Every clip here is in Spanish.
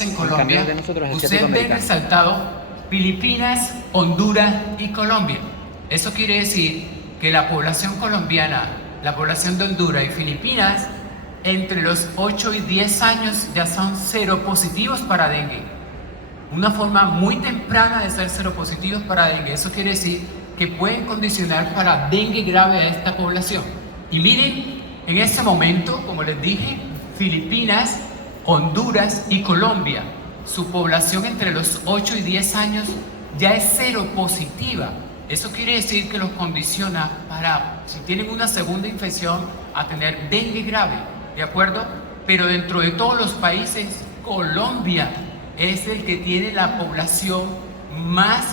en Colombia, de nosotros ustedes ven resaltado Filipinas, Honduras y Colombia. Eso quiere decir que la población colombiana, la población de Honduras y Filipinas, entre los 8 y 10 años ya son seropositivos para dengue. Una forma muy temprana de ser seropositivos para dengue. Eso quiere decir que pueden condicionar para dengue grave a esta población. Y miren, en este momento, como les dije, Filipinas, Honduras y Colombia, su población entre los 8 y 10 años ya es seropositiva. Eso quiere decir que los condiciona para, si tienen una segunda infección, a tener dengue grave, ¿de acuerdo? Pero dentro de todos los países, Colombia es el que tiene la población más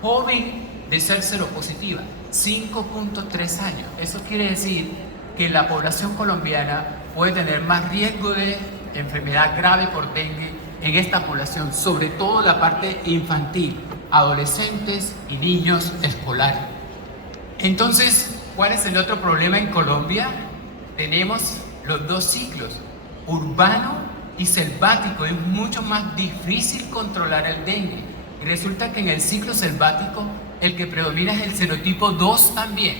joven de ser seropositiva, 5.3 años. Eso quiere decir que la población colombiana puede tener más riesgo de enfermedad grave por dengue en esta población, sobre todo la parte infantil, adolescentes y niños escolares. Entonces, ¿cuál es el otro problema en Colombia? Tenemos los dos ciclos, urbano y selvático. Es mucho más difícil controlar el dengue. Y resulta que en el ciclo selvático el que predomina es el serotipo 2 también.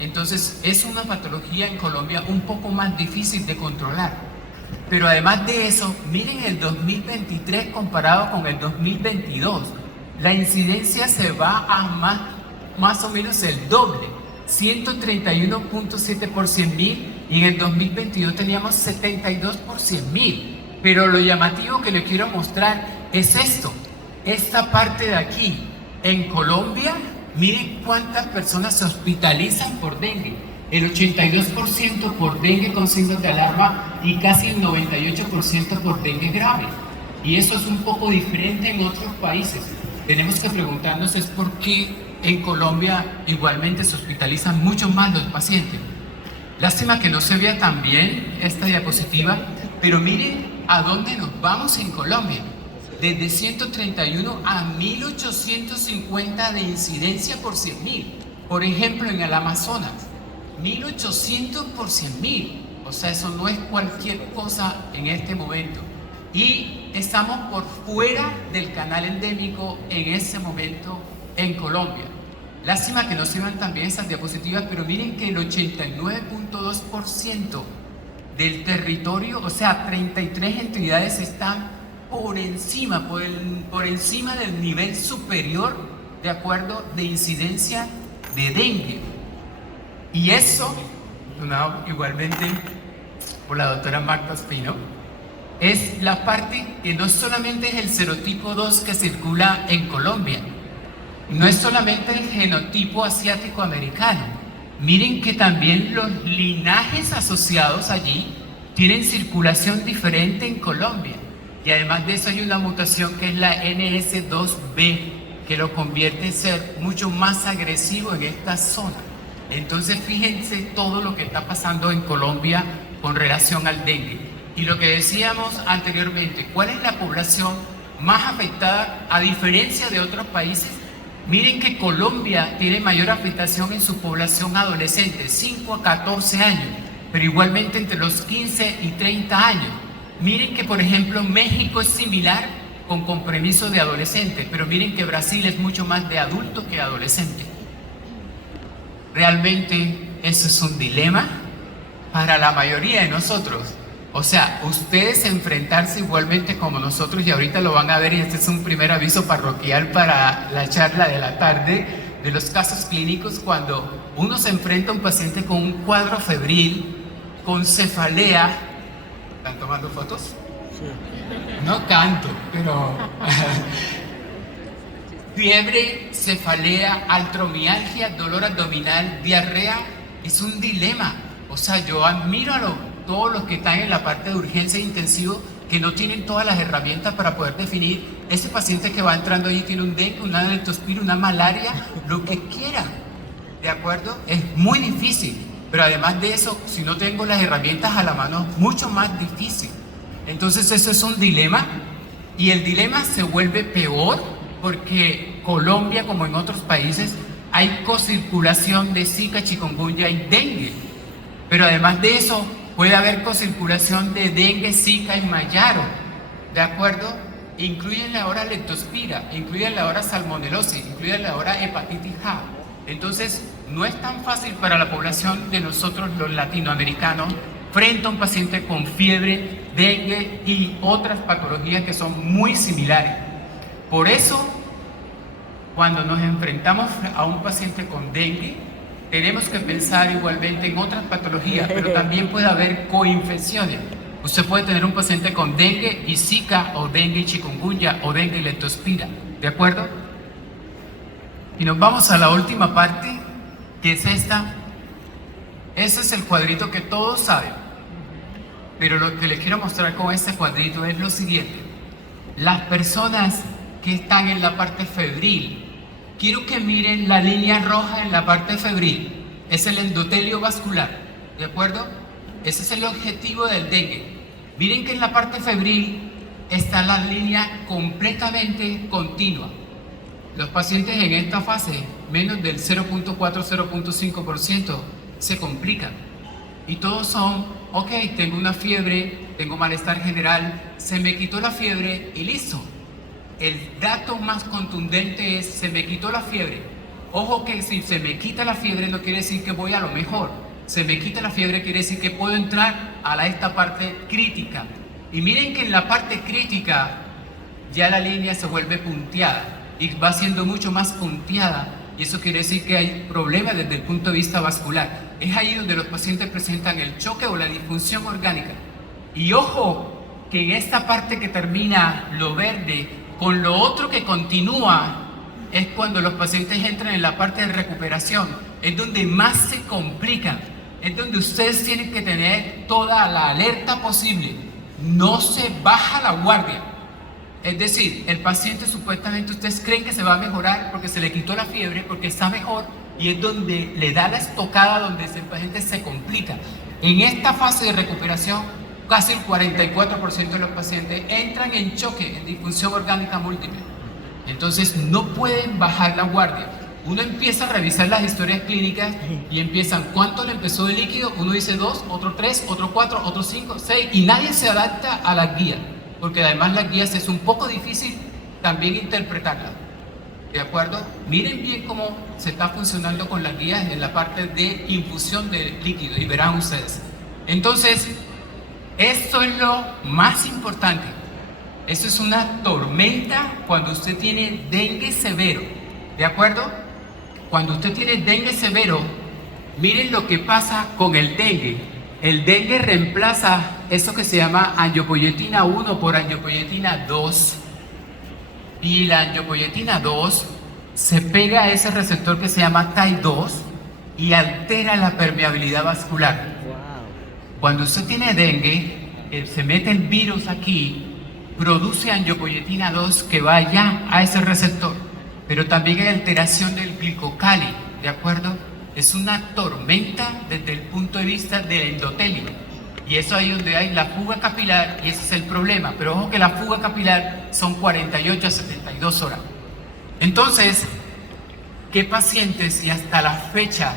Entonces es una patología en Colombia un poco más difícil de controlar. Pero además de eso, miren el 2023 comparado con el 2022. La incidencia se va a más o menos el doble, 131.7 por 100.000, y en el 2022 teníamos 72 por 100.000. Pero lo llamativo que les quiero mostrar es esto, esta parte de aquí. En Colombia, miren cuántas personas se hospitalizan por dengue. El 82% por dengue con signos de alarma y casi el 98% por dengue grave. Y eso es un poco diferente en otros países. Tenemos que preguntarnos es por qué en Colombia igualmente se hospitalizan mucho más los pacientes. Lástima que no se vea tan bien esta diapositiva, pero miren a dónde nos vamos en Colombia. Desde 131 a 1850 de incidencia por 100.000. Por ejemplo, en el Amazonas, 1800 por 100.000. O sea, eso no es cualquier cosa en este momento. Y estamos por fuera del canal endémico en ese momento en Colombia. Lástima que no se vean también esas diapositivas, pero miren que el 89.2% del territorio, o sea, 33 entidades están por encima del nivel superior, de acuerdo, de incidencia de dengue. Y eso, igualmente por la doctora Magda Espino, es la parte que no solamente es el serotipo 2 que circula en Colombia, no es solamente el genotipo asiático americano. Miren que también los linajes asociados allí tienen circulación diferente en Colombia. Y además de eso hay una mutación que es la NS2B, que lo convierte en ser mucho más agresivo en esta zona. Entonces fíjense todo lo que está pasando en Colombia con relación al dengue. Y lo que decíamos anteriormente, ¿cuál es la población más afectada a diferencia de otros países? Miren que Colombia tiene mayor afectación en su población adolescente, 5 a 14 años, pero igualmente entre los 15 y 30 años. Miren que, por ejemplo, México es similar con compromiso de adolescentes, pero miren que Brasil es mucho más de adultos que adolescentes. Realmente eso es un dilema para la mayoría de nosotros. O sea, ustedes enfrentarse igualmente como nosotros, y ahorita lo van a ver, y este es un primer aviso parroquial para la charla de la tarde, de los casos clínicos, cuando uno se enfrenta a un paciente con un cuadro febril, con cefalea. ¿Están tomando fotos? Sí. No tanto, pero fiebre, cefalea, artromialgia, dolor abdominal, diarrea, es un dilema. O sea, yo admiro a todos los que están en la parte de urgencia e intensivo, que no tienen todas las herramientas para poder definir ese paciente que va entrando ahí, tiene un dengue, una leptospira, una malaria, lo que quiera, ¿de acuerdo? Es muy difícil. Pero además de eso, si no tengo las herramientas a la mano, mucho más difícil. Entonces eso es un dilema, y el dilema se vuelve peor porque Colombia, como en otros países, hay cocirculación de Zika, chikungunya y dengue. Pero además de eso, puede haber cocirculación de dengue, Zika y mayaro. ¿de acuerdo? Incluyen ahora leptospira, incluyen ahora salmonelosis, incluyen ahora hepatitis A. Entonces, no es tan fácil para la población de nosotros los latinoamericanos frente a un paciente con fiebre, dengue y otras patologías que son muy similares. Por eso, cuando nos enfrentamos a un paciente con dengue, tenemos que pensar igualmente en otras patologías, pero también puede haber coinfecciones. Usted puede tener un paciente con dengue y Zika, o dengue y chikungunya, o dengue y leptospira, ¿de acuerdo? Y nos vamos a la última parte, que es esta. Ese es el cuadrito que todos saben, pero lo que les quiero mostrar con este cuadrito es lo siguiente. Las personas que están en la parte febril, quiero que miren la línea roja en la parte febril, es el endotelio vascular, ¿de acuerdo? Ese es el objetivo del dengue. Miren que en la parte febril está la línea completamente continua. Los pacientes en esta fase, menos del 0.4-0.5%, se complican. Y todos son, ok, tengo una fiebre, tengo malestar general, se me quitó la fiebre y listo. El dato más contundente es, se me quitó la fiebre. Ojo que si se me quita la fiebre no quiere decir que voy a lo mejor. Se me quita la fiebre quiere decir que puedo entrar a esta parte crítica. Y miren que en la parte crítica ya la línea se vuelve punteada y va siendo mucho más punteada, y eso quiere decir que hay problemas desde el punto de vista vascular. Es ahí donde los pacientes presentan el choque o la disfunción orgánica. Y ojo que en esta parte que termina lo verde con lo otro que continúa es cuando los pacientes entran en la parte de recuperación, es donde más se complican, es donde ustedes tienen que tener toda la alerta posible. No se baja la guardia. Es decir, el paciente supuestamente ustedes creen que se va a mejorar porque se le quitó la fiebre, porque está mejor, y es donde le da la estocada, donde el paciente se complica. En esta fase de recuperación, casi el 44% de los pacientes entran en choque, en disfunción orgánica múltiple. Entonces no pueden bajar la guardia. Uno empieza a revisar las historias clínicas y empiezan, ¿cuánto le empezó de líquido? Uno dice 2, otro 3, otro 4, otro 5, 6, y nadie se adapta a las guías, porque además las guías es un poco difícil también interpretarlas. ¿De acuerdo? Miren bien cómo se está funcionando con las guías en la parte de infusión de líquido, y verán ustedes. Entonces, esto es lo más importante. Esto es una tormenta cuando usted tiene dengue severo, ¿de acuerdo? Cuando usted tiene dengue severo, miren lo que pasa con el dengue. El dengue reemplaza eso que se llama angiopoyetina 1 por angiopoyetina 2. Y la angiopoyetina 2 se pega a ese receptor que se llama TAI2 y altera la permeabilidad vascular. Cuando usted tiene dengue, se mete el virus aquí, produce angiopoyetina 2 que va allá a ese receptor. Pero también hay alteración del glicocali, ¿de acuerdo? Es una tormenta desde el punto de vista del endotelio. Y eso ahí donde hay la fuga capilar, y ese es el problema. Pero ojo que la fuga capilar son 48 a 72 horas. Entonces, ¿qué pacientes? Y hasta la fecha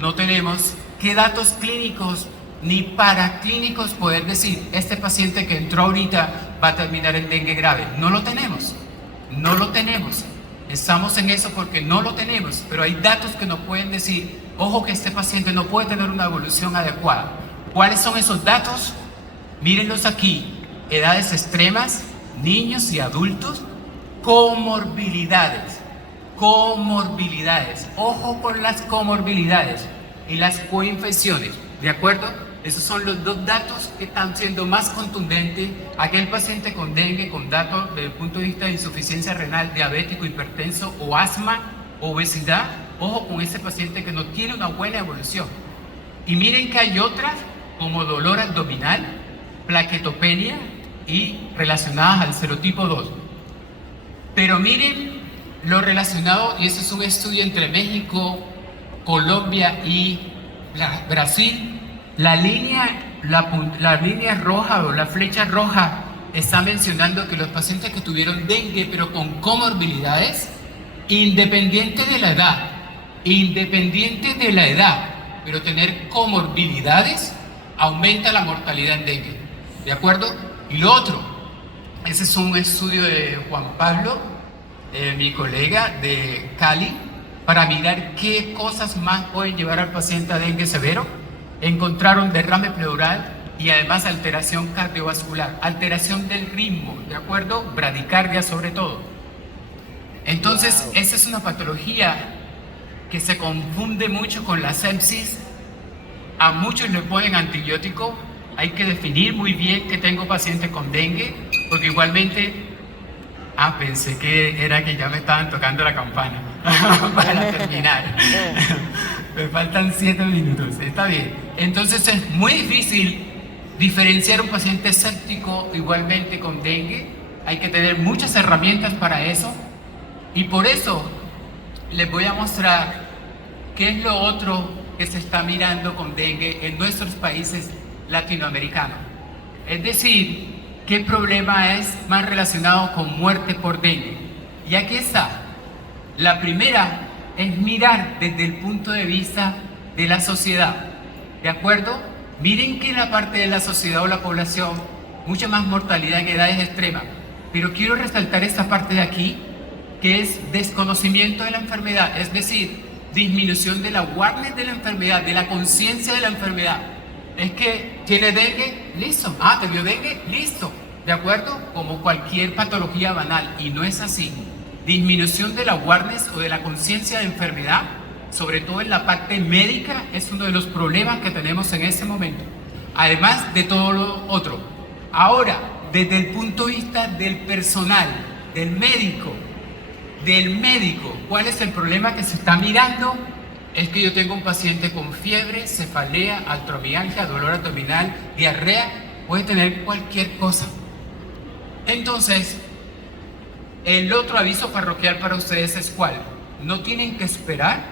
no tenemos qué datos clínicos ni paraclínicos poder decir, este paciente que entró ahorita va a terminar en dengue grave. No lo tenemos, no lo tenemos. Estamos en eso porque no lo tenemos, pero hay datos que nos pueden decir, ojo que este paciente no puede tener una evolución adecuada. ¿Cuáles son esos datos? Mírenlos aquí: edades extremas, niños y adultos, comorbilidades, ojo con las comorbilidades y las coinfecciones, ¿de acuerdo? Esos son los dos datos que están siendo más contundentes. Aquel paciente con dengue, con datos desde el punto de vista de insuficiencia renal, diabético, hipertenso o asma, obesidad, ojo con ese paciente que no tiene una buena evolución. Y miren que hay otras como dolor abdominal, plaquetopenia y relacionadas al serotipo 2. Pero miren lo relacionado, y eso es un estudio entre México, Colombia y Brasil. La línea roja o la flecha roja está mencionando que los pacientes que tuvieron dengue pero con comorbilidades, independiente de la edad, pero tener comorbilidades, aumenta la mortalidad en dengue, ¿de acuerdo? Y lo otro, Ese es un estudio de Juan Pablo, mi colega de Cali, para mirar qué cosas más pueden llevar al paciente a dengue severo. Encontraron derrame pleural y además alteración cardiovascular, alteración del ritmo, ¿de acuerdo? Bradicardia sobre todo. Entonces, esa es una patología que se confunde mucho con la sepsis. A muchos le ponen antibiótico. Hay que definir muy bien que tengo paciente con dengue, porque igualmente, pensé que era que ya me estaban tocando la campana para terminar. Me faltan 7 minutos, está bien. Entonces es muy difícil diferenciar un paciente séptico igualmente con dengue. Hay que tener muchas herramientas para eso, y por eso les voy a mostrar qué es lo otro que se está mirando con dengue en nuestros países latinoamericanos. Es decir, qué problema es más relacionado con muerte por dengue. Y aquí está. La primera es mirar desde el punto de vista de la sociedad, ¿de acuerdo? Miren que en la parte de la sociedad o la población, mucha más mortalidad en edades extremas. Pero quiero resaltar esta parte de aquí, que es desconocimiento de la enfermedad, es decir, disminución de la awareness de la enfermedad, de la conciencia de la enfermedad. Es que tiene dengue, listo. Te dio dengue, listo. ¿De acuerdo? Como cualquier patología banal, y no es así. Disminución de la awareness o de la conciencia de enfermedad, sobre todo en la parte médica, es uno de los problemas que tenemos en este momento. Además de todo lo otro. Ahora, desde el punto de vista del personal, del médico, ¿cuál es el problema que se está mirando? Es que yo tengo un paciente con fiebre, cefalea, artromialgia, dolor abdominal, diarrea, puede tener cualquier cosa. Entonces, el otro aviso parroquial para ustedes es ¿cuál? No tienen que esperar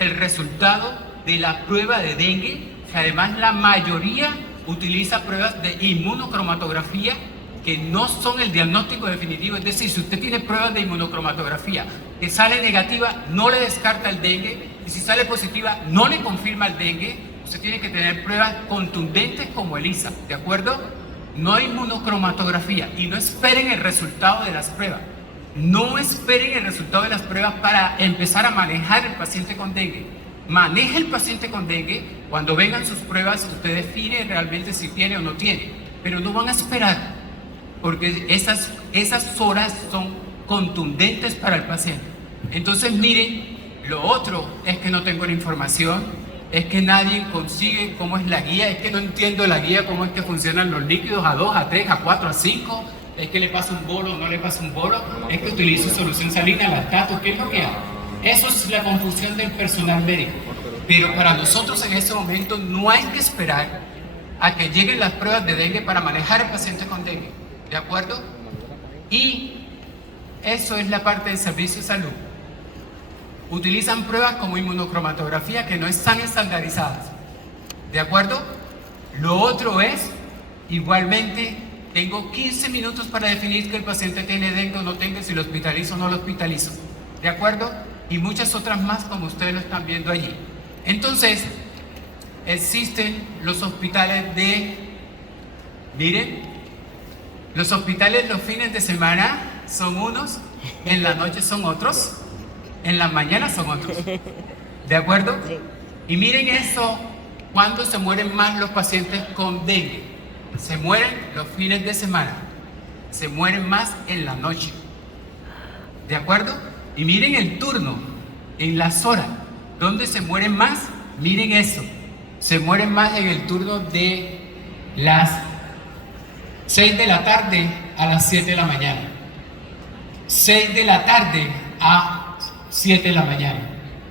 el resultado de la prueba de dengue, que además la mayoría utiliza pruebas de inmunocromatografía que no son el diagnóstico definitivo. Es decir, si usted tiene pruebas de inmunocromatografía que sale negativa, no le descarta el dengue, y si sale positiva, no le confirma el dengue. Usted tiene que tener pruebas contundentes como ELISA, ¿de acuerdo? No hay inmunocromatografía, y no esperen el resultado de las pruebas. No esperen el resultado de las pruebas para empezar a manejar el paciente con dengue. Maneje el paciente con dengue. Cuando vengan sus pruebas, usted define realmente si tiene o no tiene, pero no van a esperar, porque esas horas son contundentes para el paciente. Entonces, miren, lo otro es que no tengo la información, es que nadie consigue cómo es la guía, es que no entiendo la guía, cómo es que funcionan los líquidos a 2, a 3, a 4, a 5, es que le pasa un bolo o no le pasa un bolo, es que utilizo solución salina, lactato, ¿qué es lo que hago? Eso es la confusión del personal médico. Pero para nosotros en este momento no hay que esperar a que lleguen las pruebas de dengue para manejar al paciente con dengue, ¿de acuerdo? Y eso es la parte del servicio de salud. Utilizan pruebas como inmunocromatografía que no están estandarizadas, ¿de acuerdo? Lo otro es, igualmente, tengo 15 minutos para definir que el paciente tiene dengue o no tenga, si lo hospitalizo o no lo hospitalizo, ¿de acuerdo? Y muchas otras más como ustedes lo están viendo allí. Entonces, existen los hospitales miren, los hospitales los fines de semana son unos, en la noche son otros, en la mañana son otros, ¿de acuerdo? Sí. Y miren eso, ¿cuándo se mueren más los pacientes con dengue? Se mueren los fines de semana, se mueren más en la noche, ¿de acuerdo? Y miren el turno, en las horas, ¿dónde se mueren más? Miren eso, se mueren más en el turno de las 6 de la tarde a las 7 de la mañana. 6 de la tarde a 7 de la mañana.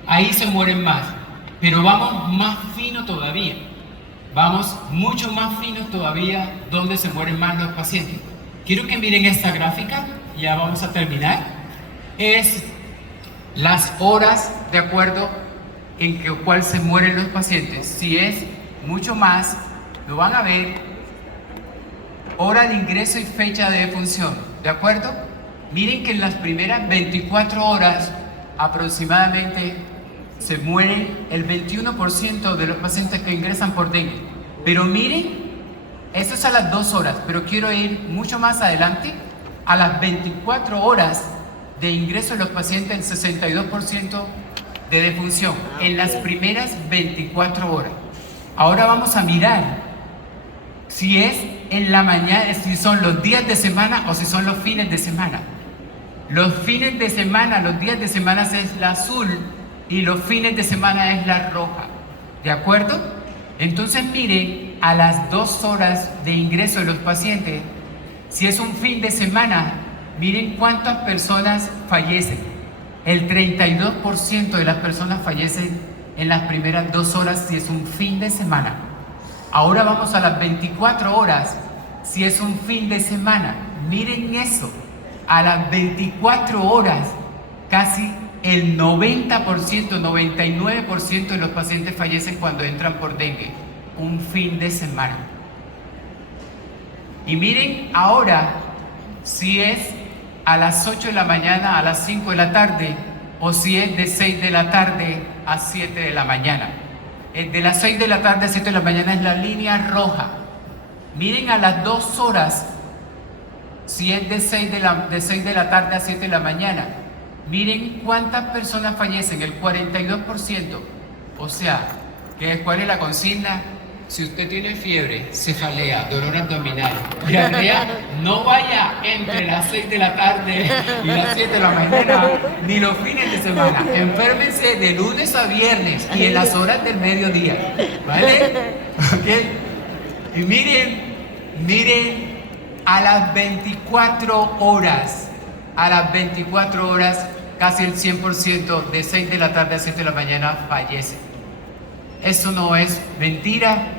Ahí se mueren más. Pero vamos más fino todavía. Vamos mucho más fino todavía donde se mueren más los pacientes. Quiero que miren esta gráfica, ya vamos a terminar. Es las horas de acuerdo en que cuál se mueren los pacientes. Si es mucho más, lo van a ver, hora de ingreso y fecha de defunción, ¿de acuerdo? Miren que en las primeras 24 horas aproximadamente se mueren el 21% de los pacientes que ingresan por dengue. Pero miren, eso es a las 2 horas, pero quiero ir mucho más adelante a las 24 horas de ingreso de los pacientes el 62% de defunción, en las primeras 24 horas. Ahora vamos a mirar si es en la mañana, si son los días de semana o si son los fines de semana. Los fines de semana, los días de semana es la azul y los fines de semana es la roja. ¿De acuerdo? Entonces miren, a las 2 horas de ingreso de los pacientes, si es un fin de semana, miren cuántas personas fallecen. El 32% de las personas fallecen en las primeras 2 horas si es un fin de semana. Ahora vamos a las 24 horas si es un fin de semana. Miren eso, a las 24 horas casi el 90%, 99% de los pacientes fallecen cuando entran por dengue. Un fin de semana. Y miren ahora si es a las 8 de la mañana a las 5 de la tarde o si es de 6 de la tarde a 7 de la mañana. De las 6 de la tarde a 7 de la mañana es la línea roja. Miren a las 2 horas si es de 6 de la tarde a 7 de la mañana. Miren cuántas personas fallecen, el 42%. O sea, ¿cuál es la consigna? Si usted tiene fiebre, cefalea, dolor abdominal, diarrea, no vaya entre las 6 de la tarde y las 7 de la mañana, ni los fines de semana. Enférmense de lunes a viernes y en las horas del mediodía. ¿Vale? ¿Ok? Y miren, a las 24 horas, casi el 100% de 6 de la tarde a 7 de la mañana fallece. Eso no es mentira.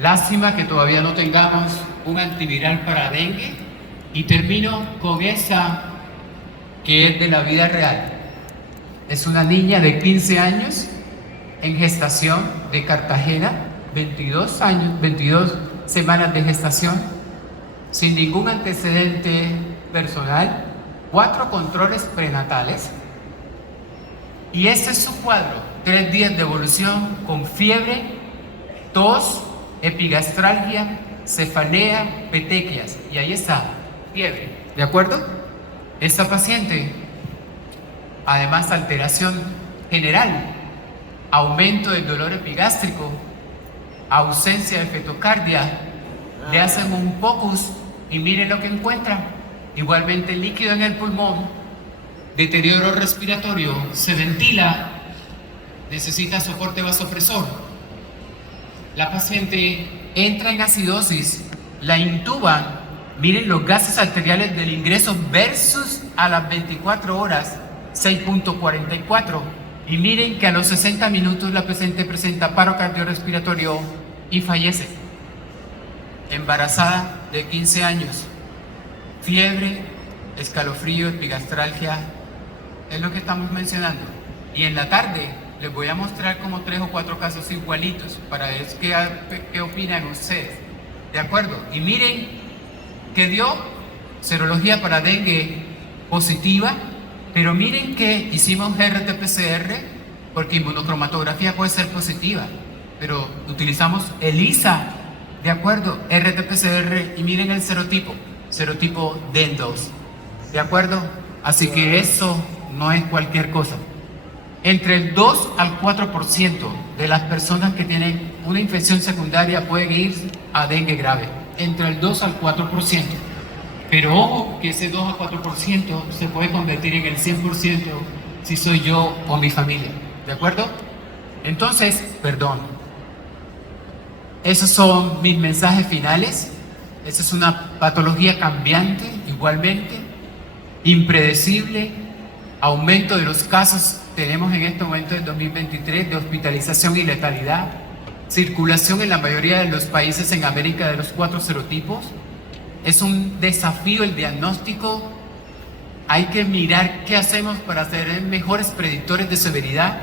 Lástima que todavía no tengamos un antiviral para dengue. Y termino con esa que es de la vida real. Es una niña de 15 años en gestación de Cartagena, 22 semanas de gestación, sin ningún antecedente personal, 4 controles prenatales. Y este es su cuadro: 3 días de evolución con fiebre, tos, epigastralgia, cefalea, petequias. Y ahí está, fiebre. ¿De acuerdo? Esta paciente, además, alteración general, aumento del dolor epigástrico, ausencia de fetocardia, le hacen un POCUS y miren lo que encuentran. Igualmente líquido en el pulmón, deterioro respiratorio, se ventila, necesita soporte vasopresor. La paciente entra en acidosis, la intuban. Miren los gases arteriales del ingreso versus a las 24 horas, 6.44. Y miren que a los 60 minutos la paciente presenta paro cardiorrespiratorio y fallece. Embarazada de 15 años, fiebre, escalofrío, epigastralgia, es lo que estamos mencionando. Y en la tarde les voy a mostrar como 3 o 4 casos igualitos para ver qué opinan ustedes. ¿De acuerdo? Y miren que dio serología para dengue positiva, pero miren que hicimos RT-PCR porque inmunocromatografía puede ser positiva, pero utilizamos ELISA, ¿de acuerdo? RT-PCR y miren el serotipo DEN2, ¿de acuerdo? Así que eso no es cualquier cosa. Entre el 2 al 4% de las personas que tienen una infección secundaria pueden ir a dengue grave. Entre el 2 al 4%. Pero ojo que ese 2 al 4% se puede convertir en el 100% si soy yo o mi familia. ¿De acuerdo? Entonces, perdón. Esos son mis mensajes finales. Esa es una patología cambiante, igualmente, impredecible, aumento de los casos. Tenemos en este momento del 2023 de hospitalización y letalidad, circulación en la mayoría de los países en América de los 4 serotipos. Es un desafío el diagnóstico. Hay que mirar qué hacemos para ser mejores predictores de severidad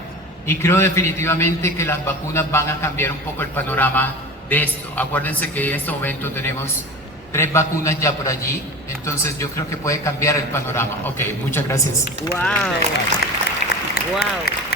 y creo definitivamente que las vacunas van a cambiar un poco el panorama de esto. Acuérdense que en este momento tenemos 3 vacunas ya por allí, entonces yo creo que puede cambiar el panorama. Ok, muchas gracias. Wow. Wow.